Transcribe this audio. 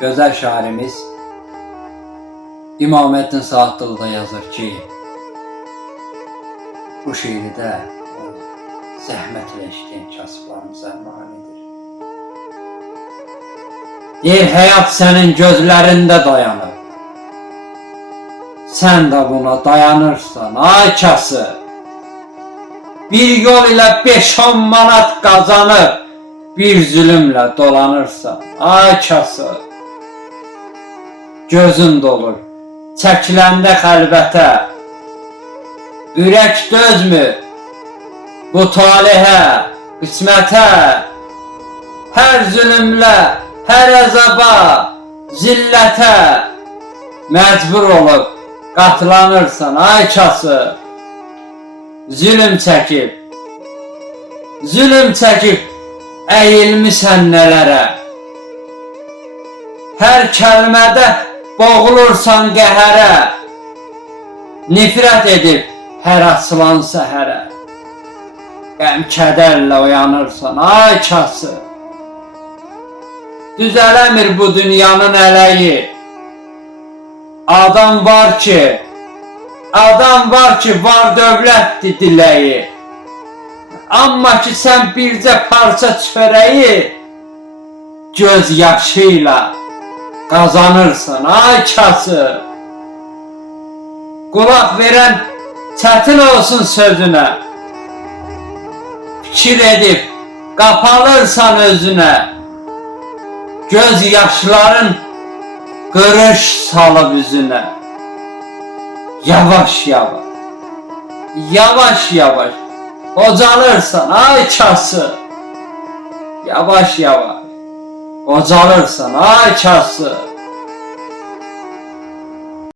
Gözəl şairimiz İmaməddin Saatlılı da yazır ki, bu şeirdə zəhmət ilə işləyən kasıbların zərmanidir. Deyir, həyat sənin gözlərində dayanır. Sən də buna dayanırsan, ay kasıb. Bir yol ilə 5-10 manat qazanıb, bir zülümlə dolanırsan, ay kasıb. Gözün dolur, çəkiləndə xəlvətə, ürək dözmür bu talihə, qismətə. Hər zülümlə, hər əzaba, zillətə məcbur olub qatlanırsan, ay kasıb. Zülüm çəkib əyilmisən nələrə. Hər kəlmədə boğulursan qəhərə. Nifrət edib hər açılan səhərə. Qəm-kədərlə oyanırsan, ay kasıb. Düzələmir bu dünyanın ələyi. Adam var ki, var dövlətdir diləyi. Amma ki sən bircə parça çörəyi göz yaşıyla qazanırsan, ay kasıb. Qulaq verən çətin olsun sözünə. Fikir edib qapalırsan özünə. Göz yaşların qırış salıb üzünə. Yavaş qocalırsan, ay kasıb. Yavaş qocalırsan, ay kasıb.